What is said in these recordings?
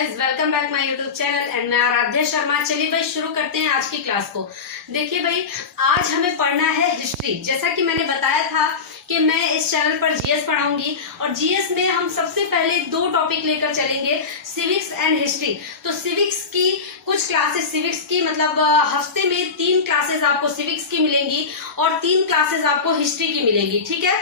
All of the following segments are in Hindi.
Guys, welcome back my YouTube channel and मैं आराध्या शर्मा। चलिए भाई शुरू करते हैं आज की क्लास को। देखिए भाई, आज हमें पढ़ना है हिस्ट्री। जैसा कि मैंने बताया था कि मैं इस चैनल पर जीएस पढ़ाऊंगी और जीएस में हम सबसे पहले दो टॉपिक लेकर चलेंगे, सिविक्स एंड हिस्ट्री। तो सिविक्स की कुछ क्लासेस, सिविक्स की मतलब हफ्ते में 3 क्लासेस आपको सिविक्स की मिलेंगी और 3 क्लासेस आपको हिस्ट्री की मिलेंगी, ठीक है।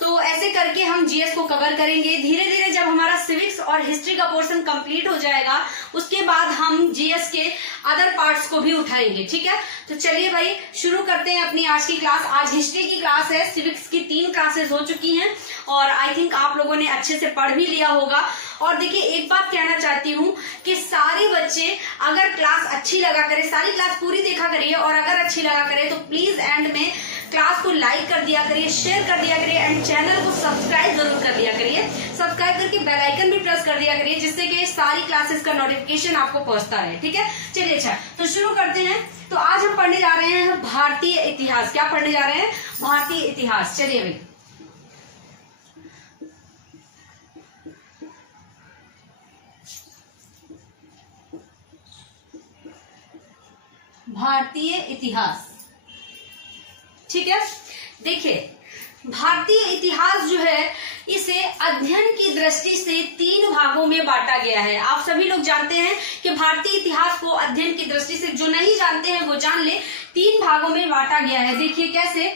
तो ऐसे करके हम जीएस को कवर करेंगे। धीरे धीरे जब हमारा सिविक्स और हिस्ट्री का पोर्शन कंप्लीट हो जाएगा उसके बाद हम जीएस के अदर पार्ट्स को भी उठाएंगे, ठीक है। तो चलिए भाई शुरू करते हैं अपनी आज की क्लास। आज हिस्ट्री की क्लास है, सिविक्स की 3 क्लासेस हो चुकी हैं और आई थिंक आप लोगों ने अच्छे से पढ़ भी लिया होगा। और देखिए एक बात कहना चाहती हूँ कि सारे बच्चे अगर क्लास अच्छी लगा करे, सारी क्लास पूरी देखा करिए और अगर अच्छी लगा करे तो प्लीज एंड में क्लास को लाइक कर दिया करिए, शेयर कर दिया करिए एंड चैनल को सब्सक्राइब जरूर कर दिया करिए। सब्सक्राइब करके बेल आइकन भी प्रेस कर दिया करिए जिससे कि सारी क्लासेस का नोटिफिकेशन आपको पहुंचता है, ठीक है। चलिए अच्छा, तो शुरू करते हैं। तो आज हम पढ़ने जा रहे हैं भारतीय इतिहास। क्या पढ़ने जा रहे हैं? भारतीय इतिहास। चलिए भाई, भारतीय इतिहास, ठीक है। देखिए भारतीय इतिहास जो है इसे अध्ययन की दृष्टि से 3 भागों में बांटा गया है। आप सभी लोग जानते हैं कि भारतीय इतिहास को अध्ययन की दृष्टि से, जो नहीं जानते हैं वो जान ले, 3 भागों में बांटा गया है। देखिए कैसे।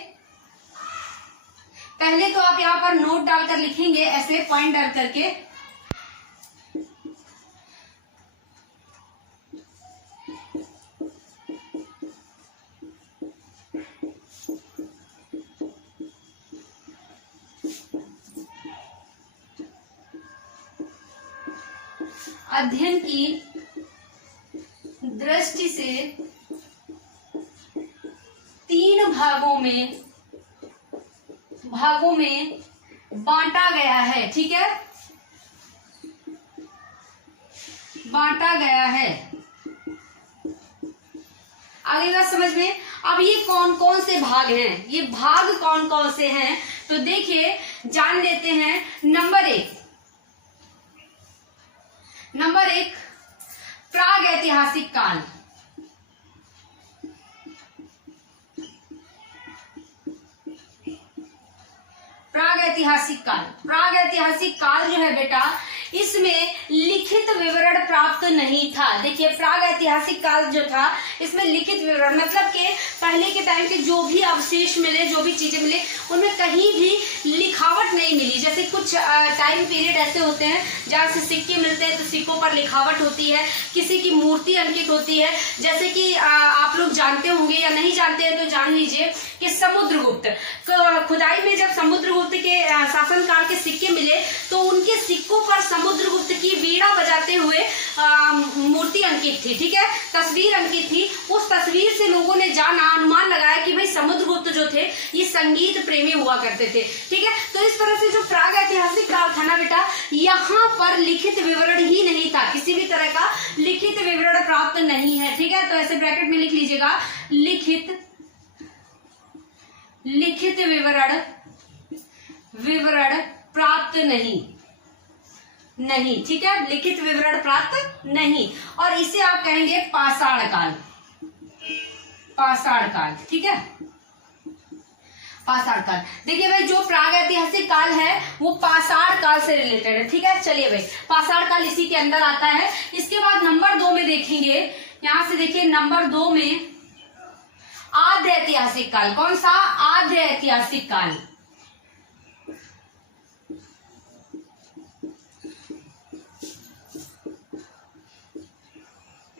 पहले तो आप यहाँ पर नोट डालकर लिखेंगे, ऐसे पॉइंट डाल करके। अध्ययन की दृष्टि से 3 भागों में बांटा गया है, ठीक है, बांटा गया है। आगे बात समझ में। अब ये कौन कौन से भाग हैं, ये भाग कौन कौन से हैं, तो देखिए जान लेते हैं। नंबर एक प्राग ऐतिहासिक काल। प्राग ऐतिहासिक काल जो है बेटा, इसमें लिखित विवरण प्राप्त नहीं था। देखिए प्राग ऐतिहासिक काल जो था इसमें लिखित विवरण मतलब कि पहले के टाइम के जो भी अवशेष मिले, जो भी चीजें मिले, उनमें कहीं भी लिखावट नहीं मिली। जैसे कुछ टाइम पीरियड ऐसे होते हैं जहाँ से सिक्के मिलते हैं तो सिक्कों पर लिखावट होती है, किसी की मूर्ति अंकित होती है। जैसे कि आप लोग जानते होंगे या नहीं जानते हैं तो जान लीजिए कि समुद्रगुप्त खुदाई में जब समुद्रगुप्त के शासनकाल के सिक्के मिले तो उनके सिक्कों पर समुद्रगुप्त की वीणा बजाते हुए मूर्ति अंकित थी, ठीक है, तस्वीर अंकित थी। उस तस्वीर से लोगों ने जाना, अनुमान लगाया कि भाई समुद्रगुप्त जो थे ये संगीत प्रेमी हुआ करते थे, ठीक है। तो इस तरह से जो प्राग ऐतिहासिक काल था ना बेटा, यहाँ पर लिखित विवरण ही नहीं था, किसी भी तरह का लिखित विवरण प्राप्त नहीं है, ठीक है। तो ऐसे ब्रैकेट में लिख लीजिएगा, लिखित विवरण प्राप्त नहीं, ठीक है, लिखित विवरण प्राप्त नहीं। और इसे आप कहेंगे पाषाण काल, ठीक है, पाषाण काल। देखिए भाई जो प्राग ऐतिहासिक काल है वो पाषाण काल से रिलेटेड है, ठीक है। चलिए भाई पाषाण काल इसी के अंदर आता है। इसके बाद नंबर 2 में देखेंगे, यहां से देखिए नंबर 2 में आद्य ऐतिहासिक काल। कौन सा? आद्य ऐतिहासिक काल।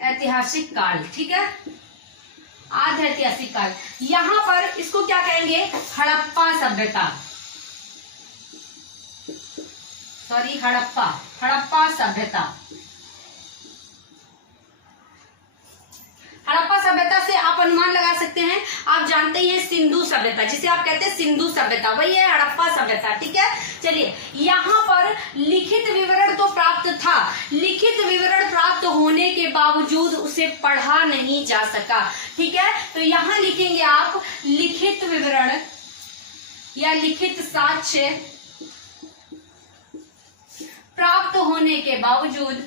ऐतिहासिक काल, ठीक है, आद्य ऐतिहासिक काल। यहां पर इसको क्या कहेंगे? हड़प्पा सभ्यता, सॉरी हड़प्पा सभ्यता। हड़प्पा सभ्यता से आप अनुमान लगा सकते हैं, आप जानते ही हैं सिंधु सभ्यता, जिसे आप कहते हैं सिंधु सभ्यता, वही है हड़प्पा सभ्यता, ठीक है। चलिए यहाँ पर लिखित विवरण तो प्राप्त था, लिखित विवरण प्राप्त होने के बावजूद उसे पढ़ा नहीं जा सका, ठीक है। तो यहाँ लिखेंगे आप लिखित विवरण या लिखित साक्ष्य प्राप्त होने के बावजूद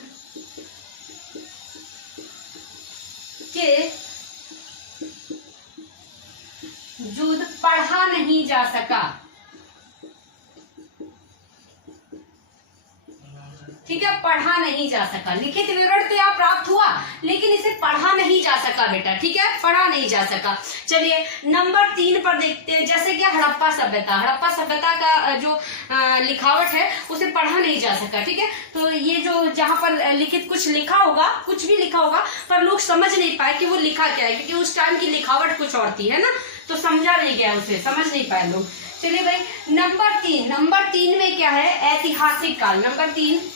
के युद्ध पढ़ा नहीं जा सका। ठीक है, पढ़ा नहीं जा सका। लिखित विवरण तो यहाँ प्राप्त हुआ लेकिन इसे पढ़ा नहीं जा सका बेटा। ठीक है, पढ़ा नहीं जा सका। चलिए नंबर 3 पर देखते हैं, जैसे कि हड़प्पा सभ्यता। हड़प्पा सभ्यता का जो लिखावट है उसे पढ़ा नहीं जा सका। ठीक है, तो ये जो जहां पर लिखित कुछ लिखा होगा, कुछ भी लिखा होगा, पर लोग समझ नहीं पाए कि वो लिखा क्या है, क्योंकि उस टाइम की लिखावट कुछ और थी, है ना, तो समझा नहीं गया, उसे समझ नहीं पाए लोग। चलिए भाई नंबर 3 में क्या है, ऐतिहासिक काल। नंबर 3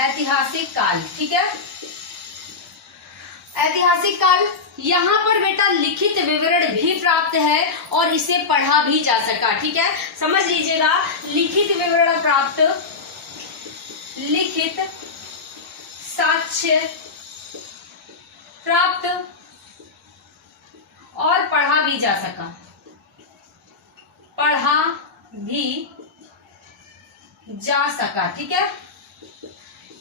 ऐतिहासिक काल। ठीक है, ऐतिहासिक काल, यहां पर बेटा लिखित विवरण भी प्राप्त है और इसे पढ़ा भी जा सका। ठीक है, समझ लीजिएगा, लिखित विवरण प्राप्त, लिखित साक्ष्य प्राप्त और पढ़ा भी जा सका। पढ़ा भी जा सका। ठीक है,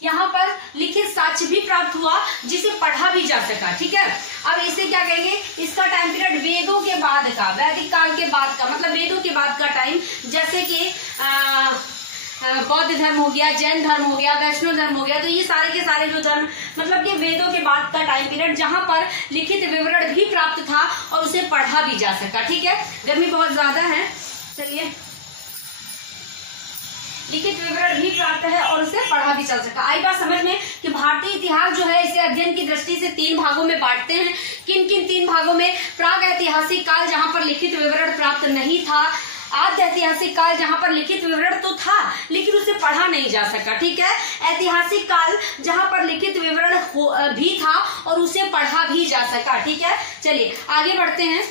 यहाँ पर लिखित साक्ष्य भी प्राप्त हुआ जिसे पढ़ा भी जा सका। ठीक है, अब इसे क्या कहेंगे, इसका टाइम पीरियड वेदों के बाद का, वैदिक काल के बाद का, मतलब वेदों के बाद का टाइम, जैसे कि बौद्ध धर्म हो गया, जैन धर्म हो गया, वैष्णव धर्म हो गया, तो ये सारे के सारे जो धर्म, मतलब कि वेदों के बाद का टाइम पीरियड जहां पर लिखित विवरण भी प्राप्त था और उसे पढ़ा भी जा सका। ठीक है, गर्मी बहुत ज्यादा है, चलिए, लिखित विवरण भी प्राप्त है और उसे पढ़ा भी चल सका। आई बात समझ में कि भारतीय इतिहास जो है इसे अध्ययन की दृष्टि से 3 भागों में बांटते हैं। किन किन 3 भागों में, प्राग ऐतिहासिक काल जहां पर लिखित विवरण प्राप्त नहीं था, आद्य ऐतिहासिक काल जहां पर लिखित विवरण तो था लेकिन उसे पढ़ा नहीं जा सका। ठीक है, ऐतिहासिक काल जहां पर लिखित विवरण भी था और उसे पढ़ा भी जा सका। ठीक है, चलिए आगे बढ़ते हैं।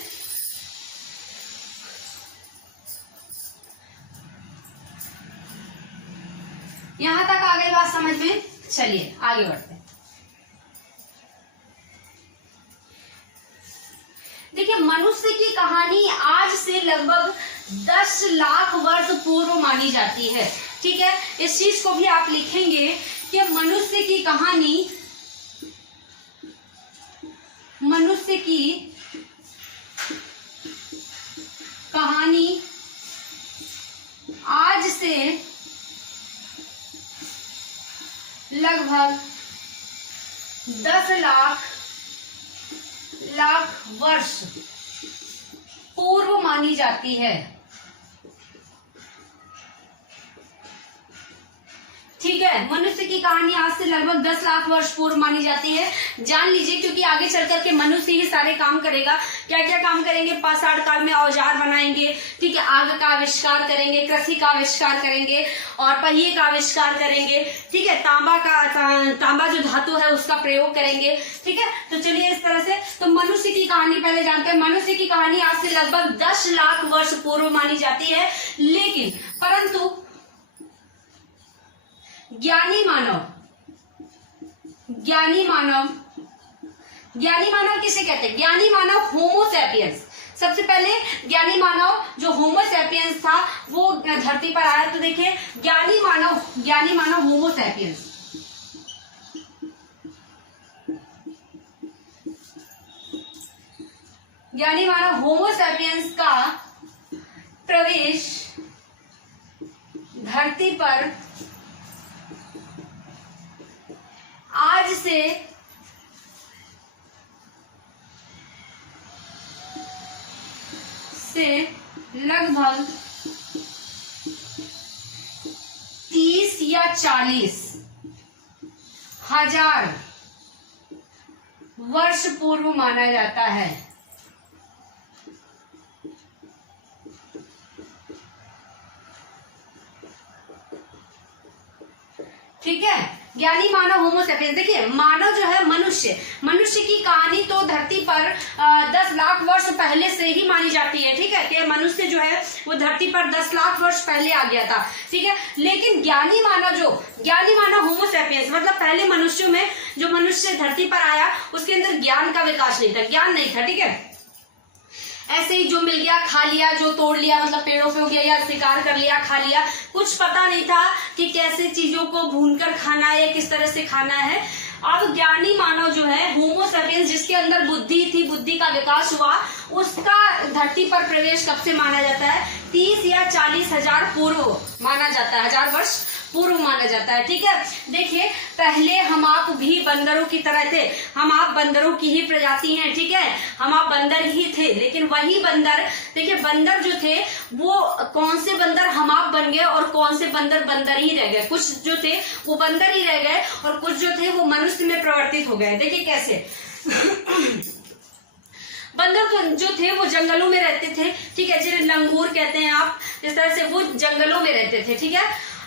यहां तक आ गई बात समझ में, चलिए आगे बढ़ते हैं। देखिए, मनुष्य की कहानी आज से लगभग 10 लाख वर्ष पूर्व मानी जाती है। ठीक है, इस चीज को भी आप लिखेंगे कि मनुष्य की कहानी आज से लगभग 10 लाख वर्ष पूर्व मानी जाती है। ठीक है, मनुष्य की कहानी आज से लगभग 10 लाख वर्ष पूर्व मानी जाती है। जान लीजिए, क्योंकि आगे चल करके मनुष्य ही सारे काम करेगा। क्या क्या काम करेंगे, पाषाण काल में औजार बनाएंगे, ठीक है, आग का आविष्कार करेंगे, कृषि का आविष्कार करेंगे और पहिए का आविष्कार करेंगे। ठीक है, तांबा जो धातु है उसका प्रयोग करेंगे। ठीक है, तो चलिए इस तरह से, तो मनुष्य की कहानी पहले जानते हैं। मनुष्य की कहानी आज से लगभग 10 लाख वर्ष पूर्व मानी जाती है, लेकिन परंतु ज्ञानी मानव किसे कहते हैं, ज्ञानी मानव होमो सैपियंस। सबसे पहले ज्ञानी मानव जो होमो सैपियंस था वो धरती पर आया। तो देखिए, ज्ञानी मानव होमो सैपियंस, ज्ञानी मानव होमो सैपियंस का प्रवेश धरती पर आज से लगभग 30 या 40 हजार वर्ष पूर्व माना जाता है। ठीक है, ज्ञानी मानव होमो सैपियंस। देखिए, मानव जो है मनुष्य की कहानी तो धरती पर 10 लाख वर्ष पहले से ही मानी जाती है। ठीक है, कि मनुष्य जो है वो धरती पर 10 लाख वर्ष पहले आ गया था। ठीक है, लेकिन ज्ञानी मानव होमो सैपियंस, मतलब पहले मनुष्यों में जो मनुष्य धरती पर आया उसके अंदर ज्ञान का विकास नहीं था, ज्ञान नहीं था। ठीक है, ऐसे ही जो मिल गया खा लिया, जो तोड़ लिया मतलब पेड़ों पे हो गया, या शिकार कर लिया खा लिया। कुछ पता नहीं था कि कैसे चीजों को भूनकर खाना है, किस तरह से खाना है। अब ज्ञानी मानव जो है होमो सेपियंस, जिसके अंदर बुद्धि थी, बुद्धि का विकास हुआ, उसका धरती पर प्रवेश कब से माना जाता है? 30 या 40 हजार पूर्व माना जाता है, 1000 वर्ष पूर्व माना जाता है। ठीक है, देखिए पहले हम आप भी बंदरों की तरह थे, हम आप बंदरों की ही प्रजाति हैं। ठीक है, हम आप बंदर ही थे, लेकिन वही बंदर, देखिए बंदर जो थे वो कौन से बंदर हम आप बन गए और कौन से बंदर बंदर ही रह गए। कुछ जो थे वो बंदर ही रह गए और कुछ जो थे वो मनुष्य में परिवर्तित हो गए। देखिए कैसे बंदर तो जो थे वो जंगलों में रहते थे। ठीक है, जिन्हें लंगूर कहते हैं आप, इस तरह से वो जंगलों में रहते थे। ठीक है,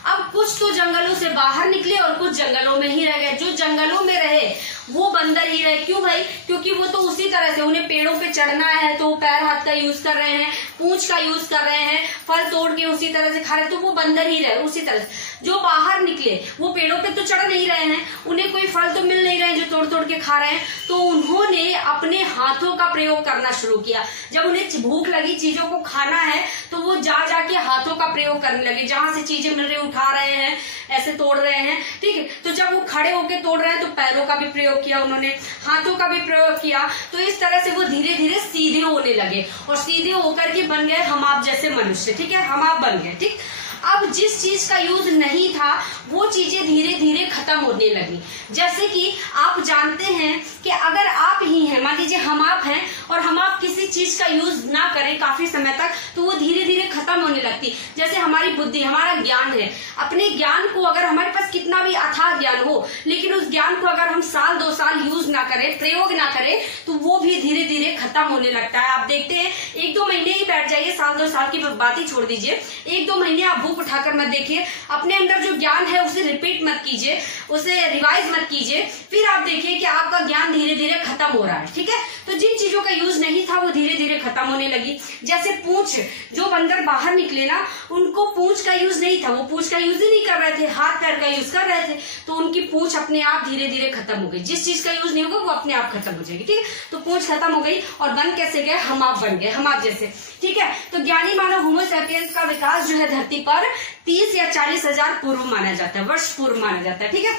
अब कुछ तो जंगलों से बाहर निकले और कुछ जंगलों में ही रह गए। जो जंगलों में रहे वो बंदर ही रहे। क्यों भाई? क्योंकि वो तो उसी तरह से, उन्हें पेड़ों पे चढ़ना है तो वो पैर हाथ का यूज कर रहे हैं, पूंछ का यूज कर रहे हैं, फल तोड़ के उसी तरह से खा रहे, तो वो बंदर ही रहे उसी तरह से। जो बाहर निकले वो पेड़ों पे तो चढ़ नहीं रहे हैं, उन्हें कोई फल तो मिल नहीं रहे हैं जो तोड़ तोड़ के खा रहे हैं, तो उन्होंने अपने हाथों का प्रयोग करना शुरू किया। जब उन्हें भूख लगी, चीजों को खाना है, तो वो जा जाके हाथों का प्रयोग करने लगे। जहां से चीजें मिल रही उठा रहे हैं, ऐसे तोड़ रहे हैं। ठीक है, तो जब वो खड़े होके तोड़ रहे हैं तो पैरों का भी प्रयोग किया उन्होंने, हाथों का भी प्रयोग किया। तो इस तरह से वो धीरे धीरे सीधे होने लगे और सीधे होकर के बन गए हम आप जैसे मनुष्य। ठीक है, हम आप बन गए। ठीक, अब जिस चीज का यूज नहीं था वो चीजें धीरे धीरे खत्म होने लगी। जैसे कि आप जानते हैं कि अगर आप ही हैं, मान लीजिए हम आप हैं, और हम आप किसी चीज का यूज ना करें काफी समय तक, तो वो धीरे धीरे खत्म होने लगती। जैसे हमारी बुद्धि, हमारा ज्ञान है, अपने ज्ञान को अगर हमारे पास कितना भी अथाह ज्ञान हो, लेकिन उस ज्ञान को अगर हम साल 2 साल यूज ना करें, प्रयोग ना करें, तो वो भी धीरे धीरे खत्म होने लगता है। आप देखते हैं 1-2 महीने ही बैठ जाइए, साल 2 साल की बात ही छोड़ दीजिए, 1-2 महीने आप बुक उठाकर मत देखिए, अपने अंदर जो ज्ञान है उसे रिपीट मत कीजिए, उसे रिवाइज मत कीजिए, फिर आप देखिए कि आपका ज्ञान धीरे धीरे खत्म हो रहा है। ठीक है, तो जिन चीजों का यूज नहीं था वो धीरे धीरे खत्म होने लगी। जैसे पूंछ, जो बंदर बाहर निकले ना, उनको पूंछ का यूज नहीं था, वो पूंछ का यूज ही नहीं कर रहे थे, हाथ पैर का यूज कर रहे थे, तो उनकी पूंछ अपने आप धीरे धीरे खत्म हो गई। जिस चीज का यूज नहीं होगा वो अपने आप खत्म हो जाएगी। ठीक है, तो पूंछ खत्म हो गई और बन कैसे गए? हम आप बन गए, हम आप जैसे। ठीक है, तो ज्ञानी मानव होमो सेपियंस का विकास जो है धरती पर 30 या 40 हजार पूर्व माना जाता है, वर्ष पूर्व माना जाता है। ठीक है,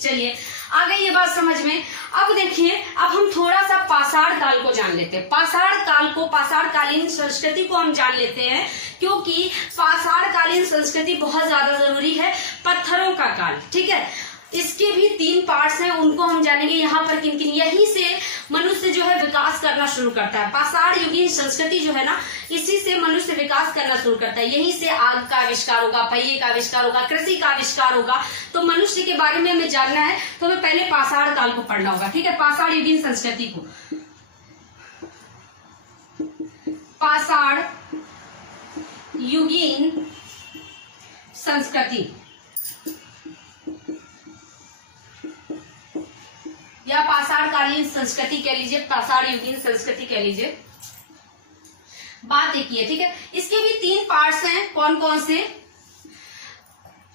चलिए आ गई ये बात समझ में। अब देखिए, अब हम थोड़ा सा पाषाण काल को जान लेते हैं। पाषाण काल को, पाषाणकालीन संस्कृति को हम जान लेते हैं, क्योंकि पाषाणकालीन संस्कृति बहुत ज्यादा जरूरी है। पत्थरों का काल, ठीक है, इसके भी 3 पार्ट्स हैं, उनको हम जानेंगे यहाँ पर किन किन। यहीं से मनुष्य जो है विकास करना शुरू करता है। पाषाण युगीन संस्कृति जो है ना, इसी से मनुष्य विकास करना शुरू करता है। यहीं से आग का आविष्कार होगा, पहिए का आविष्कार होगा, कृषि का आविष्कार होगा। तो मनुष्य के बारे में हमें जानना है तो हमें पहले पाषाण काल को पढ़ना होगा। ठीक है, पाषाण युगीन संस्कृति को, पाषाण युगीन संस्कृति या पाषाणकालीन संस्कृति कह लीजिए, पाषाण युगीन संस्कृति कह लीजिए। बात देखिए, ठीक है, इसके भी 3 पार्ट्स हैं। कौन कौन से?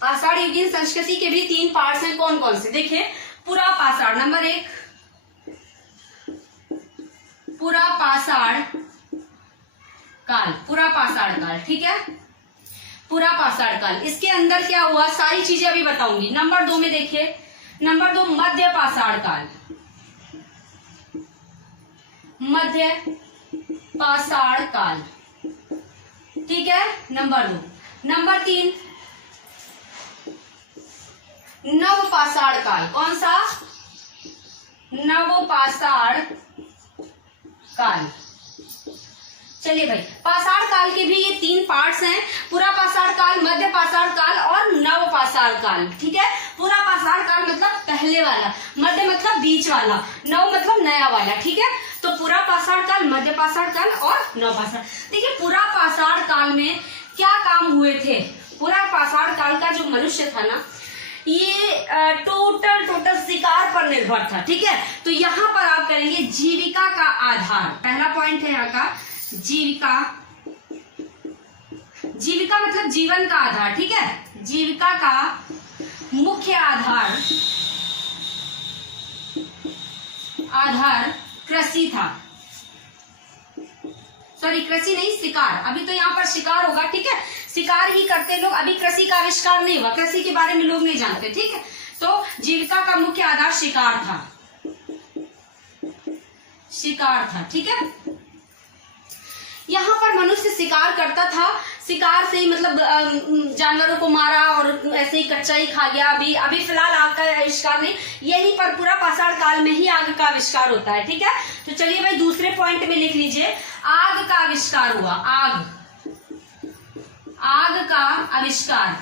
पाषाण युगीन संस्कृति के भी 3 पार्ट्स हैं। कौन कौन से? देखिए, पुरा पाषाण नंबर 1, पुरा पाषाण काल, पुरा पाषाण काल। ठीक है, पुरा पाषाण काल, इसके अंदर क्या हुआ सारी चीजें अभी बताऊंगी। नंबर 2 में देखिए, नंबर 2 मध्य पाषाण काल, मध्य पाषाण काल। ठीक है, नंबर 2। नंबर 3 नव पाषाण काल। कौन सा? नव पाषाण काल। चलिए भाई, पाषाण काल के भी ये 3 पार्ट्स हैं, पुरा पाषाण काल, मध्य पाषाण काल और नव पाषाण काल। ठीक है, पुरा पाषाण काल मतलब पहले वाला, मध्य मतलब बीच वाला, नव मतलब नया वाला। ठीक है, तो पुरा पाषाण काल, मध्य पाषाण काल और नव पाषाण। देखिए, पुरा पाषाण काल में क्या काम हुए थे? पुरा पाषाण काल का जो मनुष्य था ना, ये टोटल शिकार पर निर्भर था। ठीक है, तो यहाँ पर आप करेंगे जीविका का आधार। पहला पॉइंट है यहाँ का जीविका। जीविका मतलब जीवन का आधार। ठीक है, जीविका का मुख्य आधार कृषि था। सॉरी कृषि नहीं, शिकार। अभी तो यहाँ पर शिकार होगा, ठीक है, शिकार ही करते लोग, अभी कृषि का आविष्कार नहीं हुआ, कृषि के बारे में लोग नहीं जानते, ठीक है। तो जीविका का मुख्य आधार शिकार था, शिकार था, ठीक है। यहाँ पर मनुष्य शिकार करता था, शिकार से ही मतलब जानवरों को मारा और ऐसे ही कच्चा ही खा गया। अभी फिलहाल आग का आविष्कार नहीं, यहीं पर पूरा पाषाण काल में ही आग का आविष्कार होता है, ठीक है। तो चलिए भाई दूसरे पॉइंट में लिख लीजिए, आग का आविष्कार हुआ, आग का आविष्कार,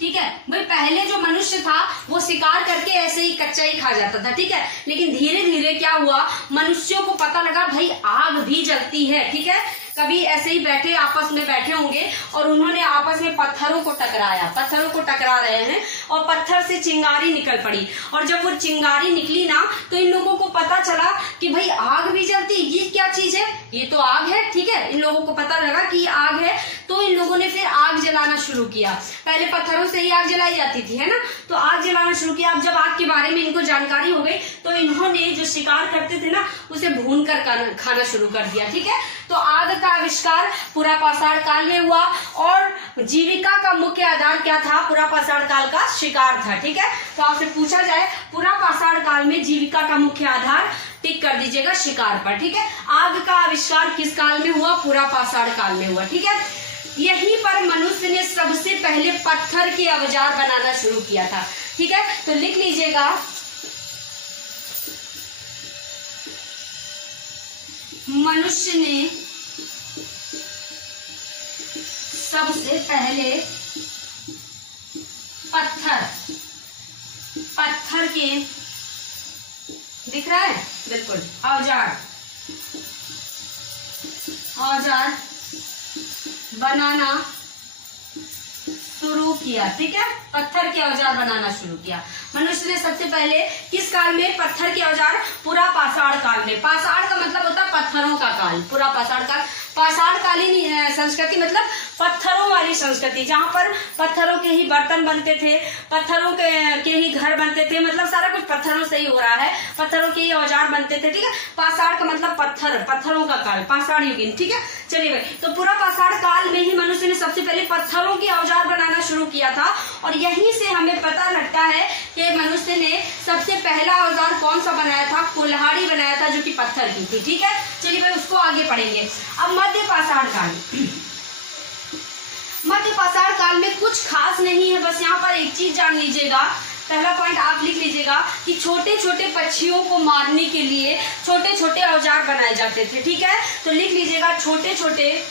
ठीक है भाई। पहले जो मनुष्य था वो शिकार करके ऐसे ही कच्चा ही खा जाता था, ठीक है, लेकिन धीरे धीरे क्या हुआ, मनुष्यों को पता लगा भाई आग भी जलती है, ठीक है। कभी ऐसे ही बैठे आपस में बैठे होंगे और उन्होंने आपस में पत्थरों को टकरा रहे हैं और पत्थर से चिंगारी निकल पड़ी, और जब वो चिंगारी निकली ना तो इन लोगों को पता चला कि भाई आग भी जलती, ये क्या चीज है, ये तो आग है, ठीक है। इन लोगों को पता लगा कि आग है, तो इन लोगों ने फिर आग जलाना शुरू किया। पहले पत्थरों से ही आग जलाई जाती थी, है ना, तो आग जलाना शुरू किया। अब जब आग के बारे में इनको जानकारी हो गई तो इन्होंने जो शिकार करते थे ना उसे भून कर खाना शुरू कर दिया, ठीक है। तो आग का आविष्कार पूरा पाषाण काल में हुआ, और जीविका का मुख्य आधार क्या था, पूरा पाषाण काल का शिकार था, ठीक है। तो आपसे पूछा जाए पूरा पाषाण काल में जीविका का मुख्य आधार, टिक कर दीजिएगा शिकार पर, ठीक है। आग का आविष्कार किस काल में हुआ, पूरा पाषाण काल में हुआ, ठीक है। यहीं पर मनुष्य ने सबसे पहले पत्थर के औजार बनाना शुरू किया था, ठीक है। तो लिख लीजिएगा, मनुष्य ने सबसे पहले पत्थर के, दिख रहा है, बिल्कुल, औजार बनाना शुरू किया, ठीक है। पत्थर के औजार बनाना शुरू किया मनुष्य ने सबसे पहले, किस काल में, पत्थर के औजार पूरा पाषाण काल में। पाषाण का मतलब होता है पत्थरों का काल, पूरा पाषाण काल। पाषाणकालीन संस्कृति मतलब पत्थरों वाली संस्कृति, जहाँ पर पत्थरों के ही बर्तन बनते थे, पत्थरों के ही घर बनते थे, मतलब सारा कुछ पत्थरों से ही हो रहा है, पत्थरों के ही औजार बनते थे, ठीक है। पाषाण का मतलब पत्थरों का काल, पाषाण युगीन, ठीक है। चलिए भाई, तो पूरा पाषाण काल में ही मनुष्य ने सबसे पहले पत्थरों के औजार बनाना शुरू किया था, और यहीं से हमें पता लगता है कि मनुष्य ने सबसे पहला औजार कौन सा बनाया था, कुल्हाड़ी बनाया था, जो कि पत्थर की थी, ठीक है। चलिए भाई उसको आगे पढ़ेंगे। अब मध्य पाषाण काल, मध्य पाषाण काल में कुछ खास नहीं है, बस यहाँ पर एक चीज जान लीजिएगा, पहला पॉइंट आप लिख लीजिएगा कि छोटे छोटे पक्षियों को मारने के लिए छोटे छोटे औजार बनाए जाते थे, ठीक है। तो लिख लीजिएगा, छोटे छोटे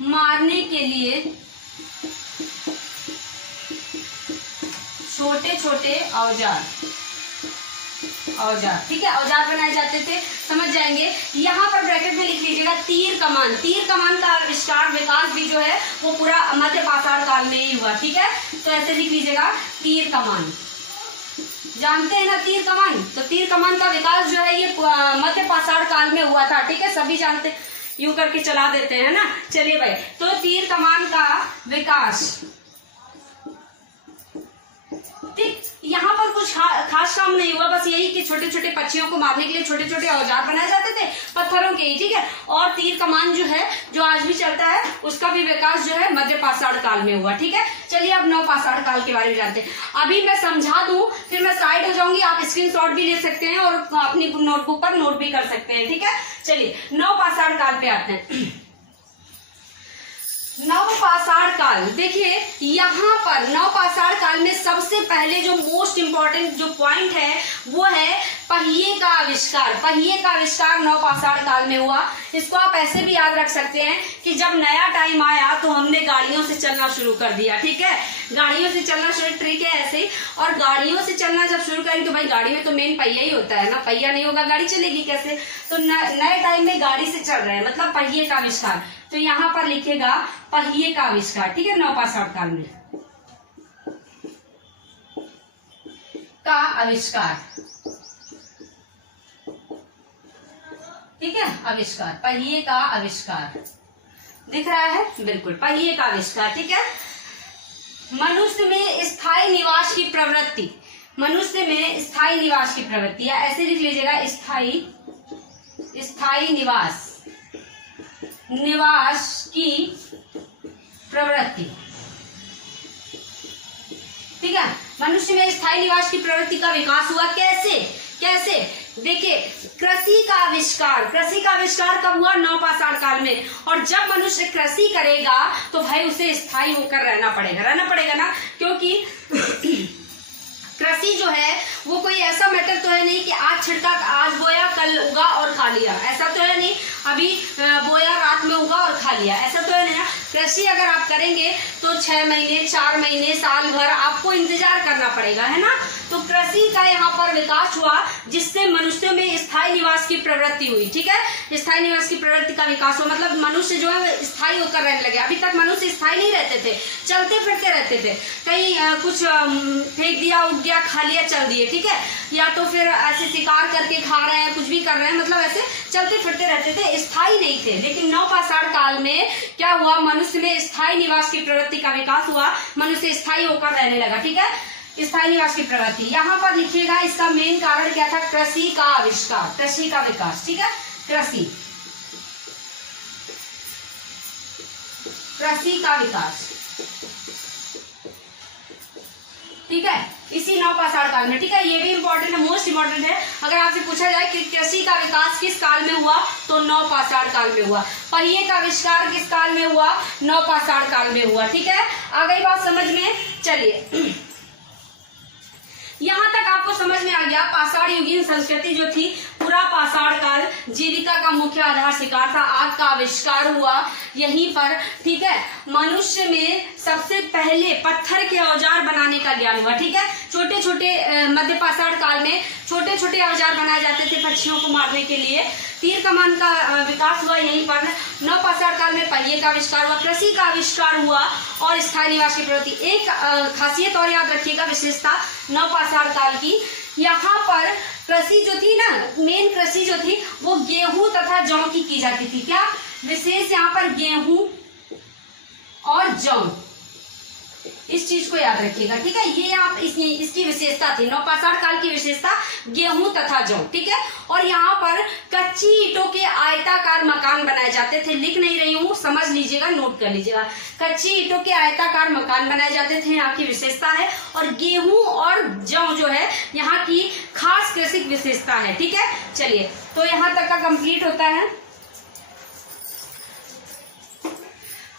मारने के लिए छोटे छोटे औजार, ठीक है, औजार बनाए जाते थे, समझ जाएंगे। यहाँ पर ब्रैकेट में लिख लीजिएगा तीर कमान। तीर कमान का आविष्कार, विकास भी जो है वो पूरा मध्य पाषाण काल में ही हुआ, ठीक है। तो ऐसे लिख लीजिएगा, तीर कमान, जानते हैं ना तीर कमान, तो तीर कमान का विकास जो है ये मध्य पाषाण काल में हुआ था, ठीक है, सभी जानते, यूं करके चला देते हैं ना। चलिए भाई, तो तीर कमान का विकास, ठीक, यहाँ पर कुछ खास काम नहीं हुआ, बस यही कि छोटे छोटे पक्षियों को मारने के लिए छोटे छोटे औजार बनाए जाते थे पत्थरों के ही, ठीक है। और तीर कमान जो है, जो आज भी चलता है, उसका भी विकास जो है मध्य पाषाण काल में हुआ, ठीक है। चलिए अब नव पाषाण काल के बारे में जानते हैं। अभी मैं समझा दूं, फिर मैं साइड हो जाऊंगी, आप स्क्रीनशॉट भी ले सकते हैं और अपनी नोटबुक पर नोट भी कर सकते हैं, ठीक है। चलिए नव पाषाण काल पे आते हैं। नव पाषाण काल, देखिए यहाँ पर नव पाषाण काल में सबसे पहले जो मोस्ट इंपॉर्टेंट जो पॉइंट है वो है पहिए का आविष्कार। पहिए का आविष्कार नव पाषाण काल में हुआ। इसको आप ऐसे भी याद रख सकते हैं कि जब नया टाइम आया तो हमने गाड़ियों से चलना शुरू कर दिया, ठीक है, गाड़ियों से चलना शुरू, ट्रिक है ऐसे ही। और गाड़ियों से चलना जब शुरू करेंगे तो भाई गाड़ी में तो मेन पहिया ही होता है ना, पहिया नहीं होगा गाड़ी चलेगी कैसे। तो नए टाइम में गाड़ी से चल रहे हैं, मतलब पहिए का आविष्कार। तो यहाँ पर लिखेगा पहिए का आविष्कार, ठीक है, नव पाषाण काल में का आविष्कार, ठीक है, आविष्कार, पहिए का आविष्कार दिख रहा है, बिल्कुल पहिए का आविष्कार, ठीक है। मनुष्य में स्थायी निवास की प्रवृत्ति, मनुष्य में स्थायी निवास की प्रवृत्ति, या ऐसे लिख लीजिएगा स्थायी निवास की प्रवृत्ति। ठीक है, मनुष्य में स्थायी निवास की प्रवृत्ति का विकास हुआ। कैसे देखिए, कृषि का आविष्कार कब हुआ? नवपाषाण काल में। और जब मनुष्य कृषि करेगा तो भाई उसे स्थायी होकर रहना पड़ेगा ना, क्योंकि कृषि जो है वो कोई ऐसा मैटर तो है नहीं कि आज छिड़का, आज बोया, कल उगा और खा लिया, ऐसा तो है नहीं। अभी बोया, रात में उगा और खा लिया, ऐसा तो है नहीं ना। कृषि अगर आप करेंगे तो 6 महीने, 4 महीने, साल भर आपको इंतजार करना पड़ेगा, है ना। तो कृषि का यहाँ पर विकास हुआ, जिससे मनुष्यों में स्थायी निवास की प्रवृत्ति हुई। ठीक है, स्थायी निवास की प्रवृत्ति का विकास हुआ, मतलब मनुष्य जो है स्थायी होकर रहने लगे। अभी तक मनुष्य स्थायी नहीं रहते थे, चलते फिरते रहते थे, कहीं कुछ फेंक दिया, उग गया, खा लिया, चल दिए। ठीक है, या तो फिर ऐसे शिकार करके खा रहे हैं, कुछ भी कर रहे हैं, मतलब ऐसे चलते फिरते रहते थे, स्थायी नहीं थे। लेकिन नवपाषाण काल में क्या हुआ? मनुष्य में स्थायी निवास की प्रवृत्ति का विकास हुआ, मनुष्य स्थायी होकर रहने लगा। ठीक है, स्थायी निवास की प्रवृत्ति। यहाँ पर लिखिएगा इसका मेन कारण क्या था? कृषि का आविष्कार, कृषि का विकास। ठीक है, कृषि का विकास। ठीक है, इसी नवपाषाण काल में। ठीक है, ये भी इंपॉर्टेंट है, मोस्ट इंपॉर्टेंट है। अगर आपसे पूछा जाए कि कृषि का विकास किस काल में हुआ, तो नवपाषाण काल में हुआ। पहिए का आविष्कार किस काल में हुआ? नवपाषाण काल में हुआ। ठीक है, आ गई बात समझ में? चलिए, यहाँ तक आपको समझ में आ गया। पाषाण युगीन संस्कृति जो थी, पूरा पाषाण काल जीविका का मुख्य आधार शिकार था। आग का आविष्कार हुआ यहीं पर। ठीक है, मनुष्य में सबसे पहले पत्थर के औजार बनाने का ज्ञान हुआ। ठीक है, छोटे छोटे मध्य पाषाण काल में छोटे छोटे औजार बनाए जाते थे पक्षियों को मारने के लिए। तीर कमान का विकास हुआ यहीं पर। नवपाषाण काल में पहिए का आविष्कार हुआ, कृषि का आविष्कार हुआ और स्थायी निवास की प्रवृत्ति। एक खासियत और याद रखिएगा, विशेषता नवपाषाण काल की, यहाँ पर कृषि जो थी ना, मेन कृषि जो थी वो गेहूं तथा जौ की जाती थी। क्या विशेष? यहाँ पर गेहूं और जौ, इस चीज को याद रखिएगा। ठीक है, ये आप इसकी विशेषता थी, नवपाषाण काल की विशेषता गेहूं तथा जौ। ठीक है, और यहाँ पर कच्ची ईंटों के आयताकार मकान बनाए जाते थे। लिख नहीं रही हूँ, समझ लीजिएगा, नोट कर लीजिएगा। कच्ची ईंटों के आयताकार मकान बनाए जाते थे, यहाँ की विशेषता है। और गेहूं और जौ जो है यहाँ की खास कृषि विशेषता है। ठीक है, चलिए, तो यहाँ तक का कंप्लीट होता है।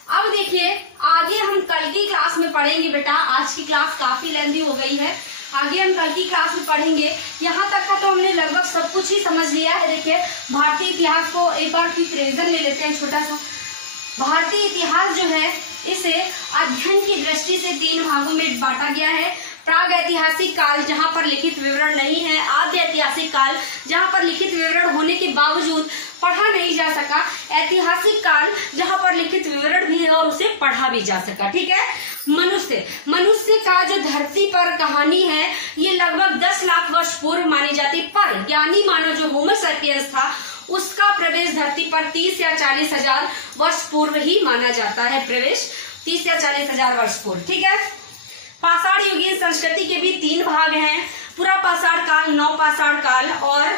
अब देखिए, आगे हम कल की क्लास में पढ़ेंगे बेटा। आज की क्लास काफी लेंथी हो गई है, आगे हम कल की क्लास में पढ़ेंगे। यहाँ तक का तो हमने लगभग सब कुछ ही समझ लिया है। देखिए, भारतीय इतिहास को एक बार क्विक रिवीजन ले लेते हैं छोटा सा। भारतीय इतिहास जो है इसे अध्ययन की दृष्टि से 3 भागों में बांटा गया है। प्राग ऐतिहासिक काल, जहाँ पर लिखित विवरण नहीं है। आद्य ऐतिहासिक काल, जहाँ पर लिखित विवरण होने के बावजूद पढ़ा नहीं जा सका। ऐतिहासिक काल, जहाँ पर लिखित विवरण भी है और उसे पढ़ा भी जा सका। ठीक है, मनुष्य का जो धरती पर कहानी है ये लगभग 10 लाख वर्ष पूर्व मानी जाती, पर ज्ञानी मानव जो होमो सैपियंस था उसका प्रवेश धरती पर 30 या 40 हजार वर्ष पूर्व ही माना जाता है। प्रवेश 30 या 40 हजार वर्ष पूर्व। ठीक है, पाषाण युगीन संस्कृति के भी 3 भाग हैं, पूरा पाषाण काल, नवपाषाण काल और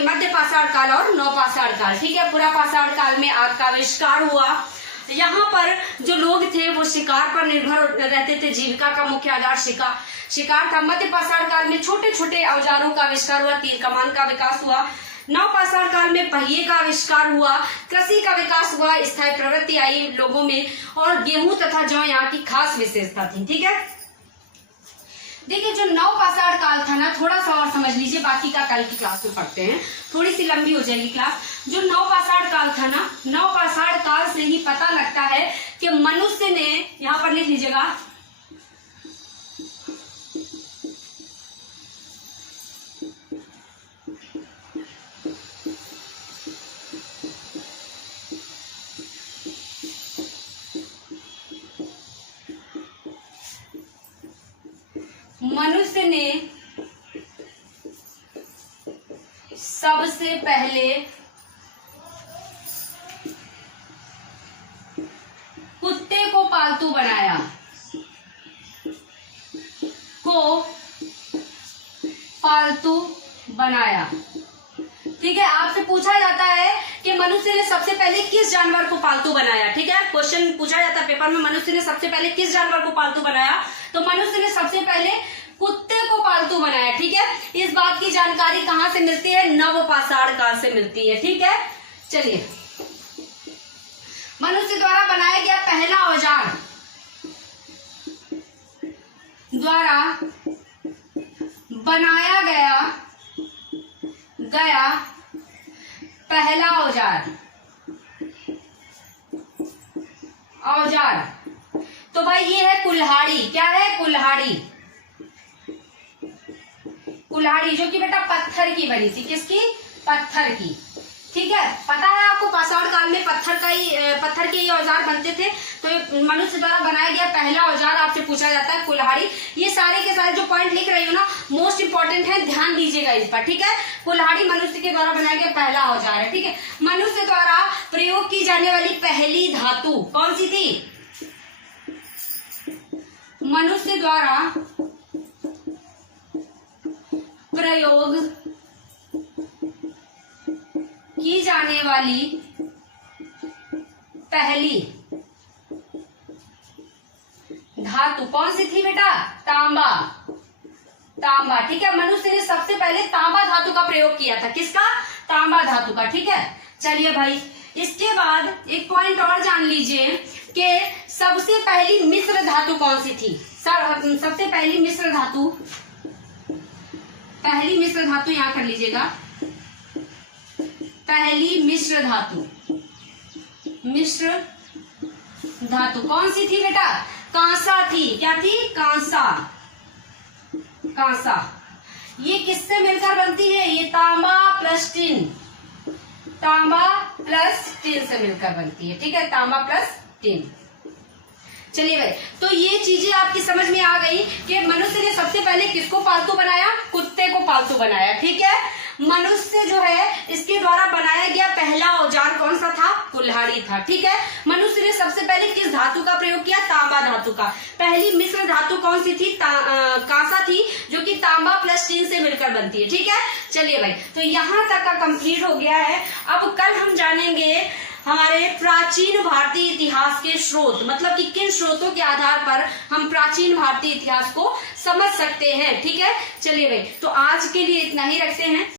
मध्य पाषाण काल और नवपाषाण काल। ठीक है, पूरा पाषाण काल में आग का आविष्कार हुआ। यहाँ पर जो लोग थे वो शिकार पर निर्भर रहते थे, जीविका का मुख्य आधार शिकार था। मध्य पाषाण काल में छोटे छोटे औजारों का आविष्कार हुआ, तीर कमान का विकास हुआ। नवपाषाण काल में पहिए का आविष्कार हुआ, कृषि का विकास हुआ, स्थायी प्रवृत्ति आई लोगों में, और गेहूं तथा जौ यहाँ की खास विशेषता थी। ठीक है, देखिए, जो नवपाषाण काल था ना, थोड़ा सा और समझ लीजिए, बाकी का कल की क्लास में पढ़ते हैं, थोड़ी सी लंबी हो जाएगी क्लास। जो नवपाषाण काल था ना, नवपाषाण काल से ही पता लगता है कि मनुष्य ने, यहाँ पर लिख लीजिएगा, मनुष्य ने सबसे पहले कुत्ते को पालतू बनाया। पालतू बनाया। ठीक है, आपसे पूछा जाता है कि मनुष्य ने सबसे पहले किस जानवर को पालतू बनाया। ठीक है, क्वेश्चन पूछा जाता है पेपर में, मनुष्य ने सबसे पहले किस जानवर को पालतू बनाया, तो मनुष्य ने सबसे पहले कुत्ते को पालतू बनाया। ठीक है, इस बात की जानकारी कहाँ से मिलती है, नवपाषाण काल से मिलती है। ठीक है, चलिए, मनुष्य द्वारा बनाया गया पहला औजार, बनाया गया पहला औजार तो भाई ये है कुल्हाड़ी। क्या है, कुल्हाड़ी। कुल्हाड़ी जो कि बेटा पत्थर की बनी थी। किसकी, पत्थर की। ठीक है, पता है आपको पाषाण काल में पत्थर के ही औजार बनते थे। तो मनुष्य द्वारा बनाया गया पहला औजार आपसे पूछा जाता है कुल्हाड़ी। ये सारे के सारे जो पॉइंट लिख रही हूँ ना, मोस्ट इंपॉर्टेंट है, ध्यान दीजिएगा इस पर। ठीक है, कुल्हाड़ी मनुष्य के द्वारा बनाया गया पहला औजार है। ठीक है, मनुष्य द्वारा प्रयोग की जाने वाली पहली धातु कौन सी थी, मनुष्य द्वारा प्रयोग की जाने वाली पहली धातु कौन सी थी बेटा, तांबा। ठीक है, मनुष्य ने सबसे पहले तांबा धातु का प्रयोग किया था। किसका, तांबा धातु का। ठीक है, चलिए भाई, इसके बाद एक पॉइंट और जान लीजिए कि सबसे पहली मिश्र धातु कौन सी थी। सबसे पहली मिश्र धातु यहां कर लीजिएगा। पहली मिश्र धातु कौन सी थी बेटा, कांसा थी। क्या थी, कांसा। ये किससे मिलकर बनती है, ये तांबा प्लस टिन से मिलकर बनती है। ठीक है, तांबा प्लस टिन। चलिए भाई, तो ये चीजें आपकी समझ में आ गई कि मनुष्य ने सबसे पहले किसको पालतू बनाया, कुत्ते को पालतू बनाया। ठीक है, मनुष्य जो है इसके द्वारा बनाया गया पहला औजार कौन सा था, कुल्हाड़ी था। ठीक है, मनुष्य ने सबसे पहले किस धातु का प्रयोग किया, तांबा धातु का। पहली मिश्र धातु कौन सी थी, कांसा थी, जो कि तांबा प्लस टिन से मिलकर बनती है। ठीक है, चलिए भाई, तो यहाँ तक का कंप्लीट हो गया है। अब कल हम जानेंगे हमारे प्राचीन भारतीय इतिहास के स्रोत, मतलब कि किन स्रोतों के आधार पर हम प्राचीन भारतीय इतिहास को समझ सकते हैं। ठीक है, चलिए भाई, तो आज के लिए इतना ही रखते हैं।